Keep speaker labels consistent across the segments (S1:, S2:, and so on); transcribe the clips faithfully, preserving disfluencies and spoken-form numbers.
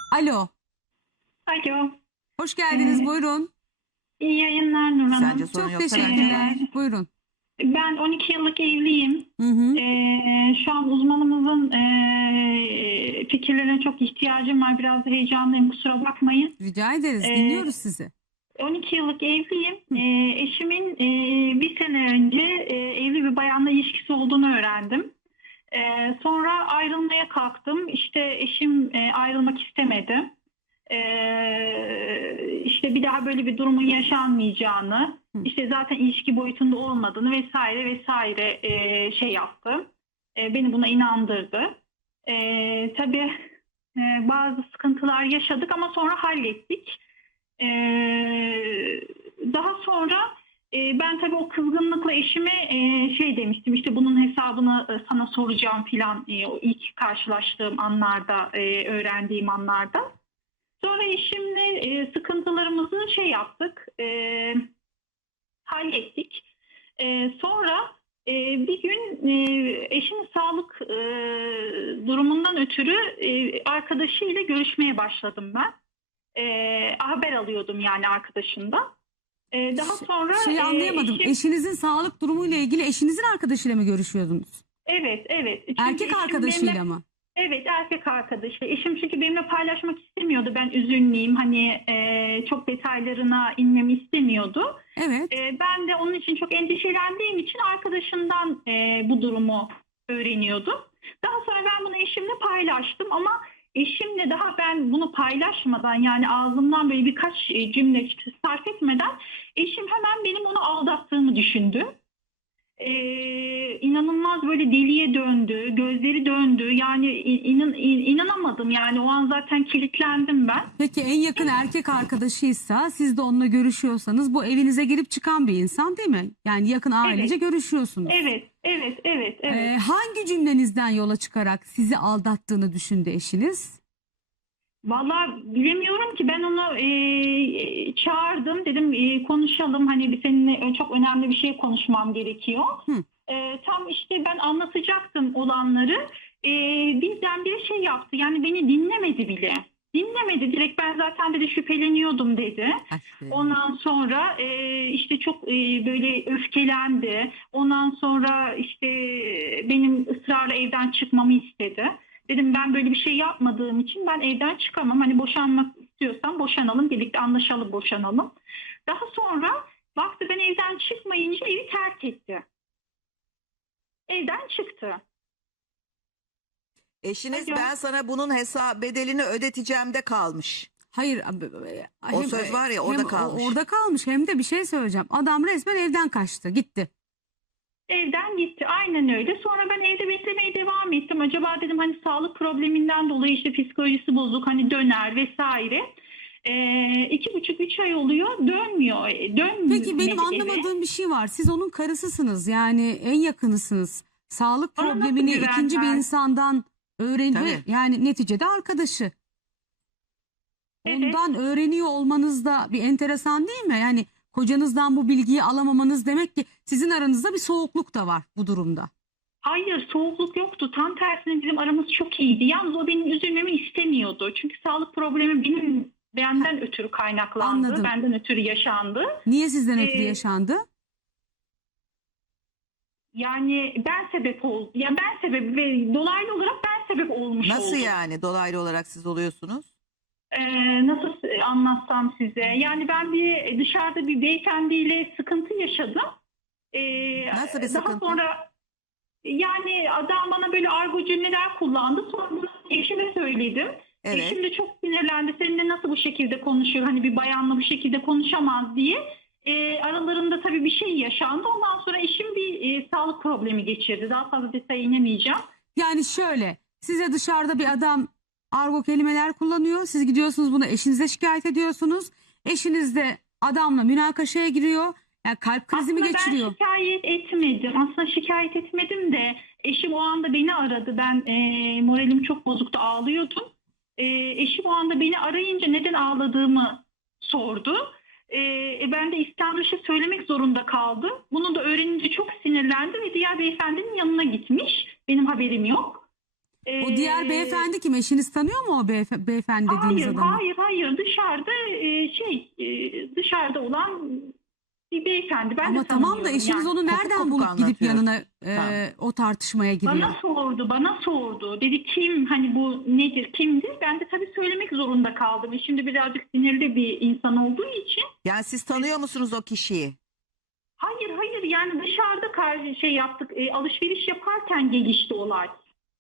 S1: Alo,
S2: Alo.
S1: hoş geldiniz.
S2: Ee,
S1: Buyurun.
S2: iyi yayınlar Nur Hanım.
S3: Sence sorun
S1: Çok
S3: yoksa
S1: teşekkürler.
S3: bence.
S1: Buyurun.
S2: Ben on iki yıllık evliyim.
S1: Hı hı.
S2: Ee, şu an uzmanımızın ee, fikirlerine çok ihtiyacım var. Biraz heyecanlıyım, kusura bakmayın.
S1: Rica ederiz.
S2: Ee,
S1: Dinliyoruz sizi.
S2: on iki yıllık evliyim. Ee, eşimin ee, bir sene önce ee, evli bir bayanla ilişkisi olduğunu öğrendim. Ee, sonra ayrılmaya kalktım. İşte eşim ee, ayrılmak istemedi. Ee, işte bir daha böyle bir durumun yaşanmayacağını,
S1: Hı.
S2: işte zaten ilişki boyutunda olmadığını vesaire vesaire e, şey yaptı. E, beni buna inandırdı. E, tabii e, bazı sıkıntılar yaşadık ama sonra hallettik. E, daha sonra e, ben tabii o kızgınlıkla eşime e, şey demiştim, işte bunun hesabını e, sana soracağım filan, e, o ilk karşılaştığım anlarda, e, öğrendiğim anlarda. Sonra eşimle e, sıkıntılarımızı şey yaptık, e, hallettik. E, sonra e, bir gün e, eşimin sağlık e, durumundan ötürü e, arkadaşıyla görüşmeye başladım ben. E, haber alıyordum yani arkadaşından. E, daha sonra
S1: Şeyi
S2: e,
S1: anlayamadım.
S2: eşim,
S1: Eşinizin sağlık durumuyla ilgili eşinizin arkadaşıyla mı görüşüyordunuz?
S2: evet evet. Çünkü
S1: Erkek
S2: eşim
S1: arkadaşıyla
S2: benimle-
S1: mı?
S2: Evet, erkek arkadaşı. Eşim çünkü benimle paylaşmak istemiyordu. Ben üzünlüyüm. Hani e, çok detaylarına inmemi istemiyordu.
S1: Evet.
S2: E, ben de onun için çok endişelendiğim için arkadaşından e, bu durumu öğreniyordum. Daha sonra ben bunu eşimle paylaştım ama eşimle daha ben bunu paylaşmadan, yani ağzımdan böyle birkaç e, cümle sarf etmeden eşim hemen benim onu aldattığımı düşündü. Ee, inanılmaz böyle deliye döndü, gözleri döndü. Yani inan, inanamadım yani, o an zaten kilitlendim ben.
S1: Peki en yakın erkek arkadaşıysa, siz de onunla görüşüyorsanız, bu evinize girip çıkan bir insan değil mi? Yani yakın ailece
S2: Evet.
S1: görüşüyorsunuz.
S2: Evet, evet, evet, evet.
S1: Ee, hangi cümlenizden yola çıkarak sizi aldattığını düşündü eşiniz?
S2: Vallahi bilemiyorum ki, ben onu e, çağırdım, dedim e, konuşalım, hani bir seninle çok önemli bir şey konuşmam gerekiyor.
S1: Hı.
S2: E, tam işte ben anlatacaktım olanları, e, birdenbire şey yaptı, yani beni dinlemedi bile. Dinlemedi direkt, ben zaten dedi şüpheleniyordum dedi.
S3: Aşkım.
S2: Ondan sonra e, işte çok e, böyle öfkelendi. Ondan sonra işte benim ısrarla evden çıkmamı istedi. Dedim ben böyle bir şey yapmadığım için ben evden çıkamam. Hani boşanmak istiyorsan boşanalım, birlikte anlaşalım, boşanalım. Daha sonra baktı ben evden çıkmayınca evi terk etti. Evden çıktı.
S3: Eşiniz
S2: Alo.
S3: ben sana bunun hesap bedelini ödeteceğim de kalmış.
S1: Hayır. ab- e,
S3: O
S1: hem-
S3: söz var ya, orada
S1: hem
S3: kalmış.
S1: Orada kalmış, hem de bir şey söyleyeceğim. Adam resmen evden kaçtı, gitti.
S2: Evden gitti. Aynen öyle. Sonra ben evde beklemeye devam ettim. Acaba dedim hani sağlık probleminden dolayı işte psikolojisi bozuk, hani döner vesaire. Ee, iki buçuk üç ay oluyor. Dönmüyor. E, Dönmüyor.
S1: Peki benim anlamadığım bir şey var. Siz onun karısısınız, yani en yakınısınız. Sağlık
S2: Bana nasıl
S1: problemini
S2: güven
S1: ikinci bir
S2: ver-
S1: insandan öğren ve
S3: Tabii.
S1: yani neticede arkadaşı.
S2: Evet.
S1: Ondan öğreniyor olmanız da bir enteresan değil mi? Yani kocanızdan bu bilgiyi alamamanız demek ki sizin aranızda bir soğukluk da var bu durumda.
S2: Hayır, soğukluk yoktu. Tam tersine bizim aramız çok iyiydi. Yalnız o benim üzülmemi istemiyordu. Çünkü sağlık problemi benim benden ötürü kaynaklandı.
S1: Anladım.
S2: Benden ötürü yaşandı.
S1: Niye sizden ötürü
S2: Ee,
S1: yaşandı?
S2: Yani ben sebep oldum. Ya ben sebep ve dolaylı olarak ben sebep olmuş
S3: Nasıl
S2: oldum.
S3: yani dolaylı olarak siz oluyorsunuz?
S2: Ee, nasıl anlatsam size? Yani ben bir dışarıda bir beyefendiyle sıkıntı yaşadım. Ee,
S3: Nasıl bir
S2: Daha
S3: sıkıntı?
S2: sonra yani adam bana böyle argo cümleler kullandı. Sonra bunu eşime söyledim.
S3: Evet.
S2: Eşim de çok sinirlendi. Seninle nasıl bu şekilde konuşuyor? Hani bir bayanla bu şekilde konuşamaz diye. Ee, aralarında tabii bir şey yaşandı. Ondan sonra eşim bir e, sağlık problemi geçirdi. Daha fazla detaya inemeyeceğim.
S1: Yani şöyle, size dışarıda bir adam argo kelimeler kullanıyor. Siz gidiyorsunuz, bunu eşinize şikayet ediyorsunuz. Eşiniz de adamla münakaşaya giriyor. Yani kalp krizi mi
S2: Aslında
S1: geçiriyor?
S2: ben şikayet etmedim. Aslında şikayet etmedim de eşim o anda beni aradı. Ben e, moralim çok bozuktu, ağlıyordum. E, eşim o anda beni arayınca neden ağladığımı sordu. E, e, ben de İstanbul şey söylemek zorunda kaldım. Bunu da öğrenince çok sinirlendi ve diğer beyefendinin yanına gitmiş. Benim haberim yok. Ee,
S1: O diğer beyefendi kim? Eşiniz tanıyor mu o beyef- beyefendi dediğiniz
S2: Hayır,
S1: adamı?
S2: hayır, hayır. Dışarıda e, şey, e, dışarıda olan bir beyefendi. Ben
S1: Ama
S2: de
S1: tamam da
S2: tanımıyorum
S1: eşiniz
S2: yani.
S1: onu
S3: Kopuk
S1: nereden
S3: kopuk
S1: bulup gidip
S3: anlatıyor.
S1: yanına e,
S3: Tamam.
S1: o tartışmaya giriyor?
S2: Bana sordu, bana sordu. Dedi kim, hani bu nedir, kimdir? Ben de tabii söylemek zorunda kaldım. E Şimdi birazcık sinirli bir insan olduğu için.
S3: Yani siz tanıyor musunuz o kişiyi?
S2: Hayır, hayır. Yani dışarıda karşı şey yaptık. E, alışveriş yaparken gelişti olay.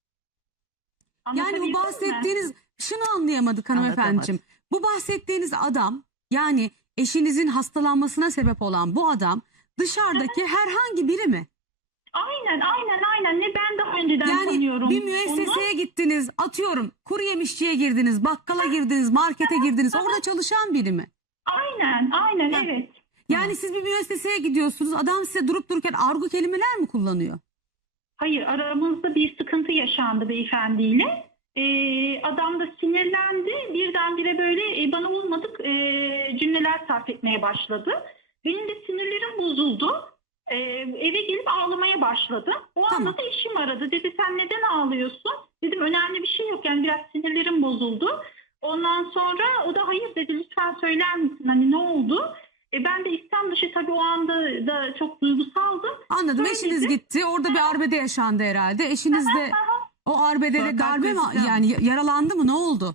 S1: Yani
S2: Anlatabildim
S1: bu
S2: mi?
S1: bahsettiğiniz şunu anlayamadık hanımefendiciğim.
S3: Anlatamadım.
S1: Bu bahsettiğiniz adam, yani eşinizin hastalanmasına sebep olan bu adam dışarıdaki herhangi biri mi?
S2: Aynen, aynen, aynen. Ne ben daha önceden
S1: Yani
S2: tanıyorum.
S1: bir
S2: onu.
S1: müesseseye gittiniz, atıyorum kuru yemişçiye girdiniz, bakkala girdiniz, markete girdiniz, orada çalışan biri mi?
S2: Aynen, aynen,
S3: Ya.
S2: evet.
S1: Yani siz bir müesseseye gidiyorsunuz, adam size durup dururken argo kelimeler mi kullanıyor?
S2: Hayır, aramızda bir sıkıntı yaşandı beyefendiyle. Ee, adam da sinirlendi. Birdenbire böyle e, bana olmadık e, cümleler sarf etmeye başladı. Benim de sinirlerim bozuldu. Ee, eve gelip ağlamaya başladı. O
S1: Tamam.
S2: anda da eşim aradı. Dedi sen neden ağlıyorsun? Dedim önemli bir şey yok. Yani biraz sinirlerim bozuldu. Ondan sonra o da hayır dedi, lütfen söyler misin? Hani ne oldu? E, ben de İslam dışı tabii o anda da çok duygusaldım.
S1: Anladım,
S2: Söyledi.
S1: eşiniz gitti, orada bir arbede yaşandı herhalde. Eşiniz de o arbedede
S3: Sonra
S1: darbe mi,
S3: kalp krizi
S1: yani yaralandı mı, ne oldu?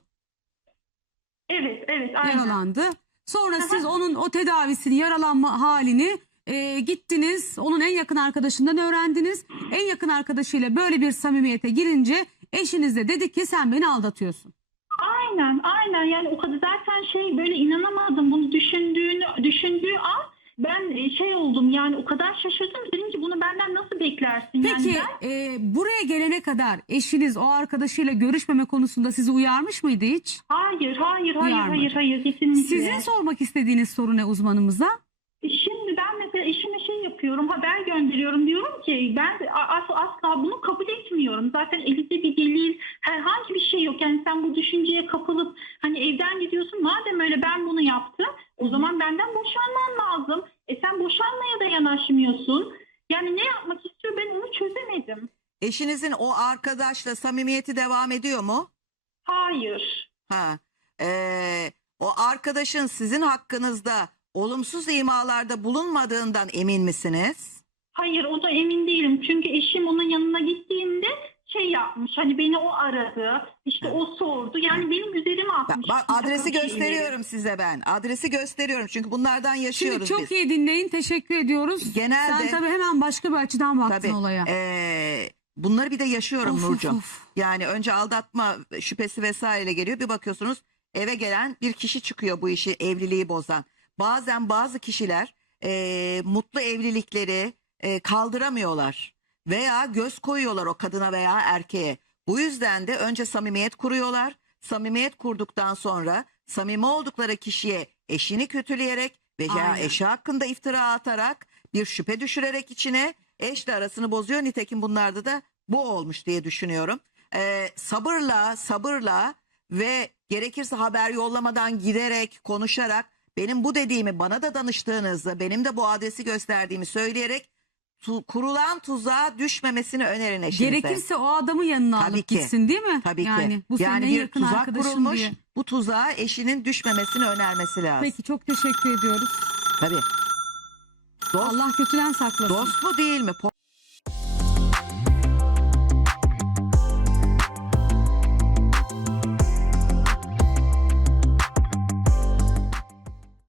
S2: Evet, evet, aynen.
S1: Yaralandı. Sonra siz onun o tedavisini, yaralanma halini e, gittiniz, onun en yakın arkadaşından öğrendiniz. En yakın arkadaşıyla böyle bir samimiyete girince eşiniz de dedi ki sen beni aldatıyorsun.
S2: Aynen, aynen. Yani o kadar zaten şey böyle inanamadım bunu düşündüğünü düşündüğü an ben e, şey oldum yani o kadar şaşırdım dedim ki bunu benden nasıl beklersin
S1: Peki
S2: yani ben,
S1: e, buraya gelene kadar eşiniz o arkadaşıyla görüşmeme konusunda sizi uyarmış mıydı hiç?
S2: hayır, hayır, hayır,
S1: Uyarmadı.
S2: hayır, hayır, kesinlikle.
S1: Sizin sormak istediğiniz soru ne uzmanımıza?
S2: Şimdi ben mesela eşime şey yapıyorum, haber gönderiyorum, diyorum ki ben as, asla bunu kabul etmiyorum. Zaten elinde bir delil, herhangi bir şey yok. Yani sen bu düşünceye kapılıp hani evden gidiyorsun, madem öyle ben bunu yaptım o zaman benden boşanman lazım. E sen boşanmaya da yanaşmıyorsun. Yani ne yapmak istiyor, ben onu çözemedim.
S3: Eşinizin o arkadaşla samimiyeti devam ediyor mu?
S2: Hayır.
S3: Ha. Ee, o arkadaşın sizin hakkınızda olumsuz imalarda bulunmadığından emin misiniz?
S2: Hayır, o da emin değilim. Çünkü eşim onun yanına gittiğinde şey yapmış. Hani beni o aradı. İşte o sordu. Yani benim üzerime
S3: Bak,
S2: atmış.
S3: bak
S2: bir
S3: adresi
S2: takım
S3: gösteriyorum
S2: şeyleri.
S3: size ben. Adresi gösteriyorum çünkü bunlardan
S1: Şimdi
S3: yaşıyoruz
S1: çok
S3: biz.
S1: iyi dinleyin, teşekkür ediyoruz.
S3: Genelde-
S1: Sen tabii hemen başka bir açıdan baktın
S3: Tabii.
S1: olaya.
S3: ee, bunları bir de yaşıyorum
S1: Of, of,
S3: Nurcuğum.
S1: of.
S3: Yani önce aldatma şüphesi vesaire geliyor. Bir bakıyorsunuz eve gelen bir kişi çıkıyor bu işi, evliliği bozan. Bazen bazı kişiler ee, mutlu evlilikleri ee, kaldıramıyorlar. Veya göz koyuyorlar o kadına veya erkeğe. Bu yüzden de önce samimiyet kuruyorlar. Samimiyet kurduktan sonra samimi oldukları kişiye eşini kötüleyerek veya
S1: Aynen.
S3: eşi hakkında iftira atarak bir şüphe düşürerek içine eşle arasını bozuyor. Nitekim bunlarda da bu olmuş diye düşünüyorum. Ee, sabırla sabırla ve gerekirse haber yollamadan giderek konuşarak benim bu dediğimi bana da danıştığınızda benim de bu adresi gösterdiğimi söyleyerek tu- kurulan tuzağa düşmemesini önerin eşinize.
S1: Gerekirse o adamı yanına
S3: Tabii
S1: alıp
S3: ki.
S1: gitsin değil mi?
S3: Tabii
S1: yani,
S3: ki.
S1: Bu senin
S3: yani
S1: en
S3: bir
S1: yakın
S3: tuzak
S1: arkadaşın
S3: kurulmuş.
S1: diye.
S3: Bu tuzağa eşinin düşmemesini önermesi lazım.
S1: Peki, çok teşekkür ediyoruz.
S3: Tabii. Dost,
S1: Allah kötüden saklasın.
S3: dost mu değil mi?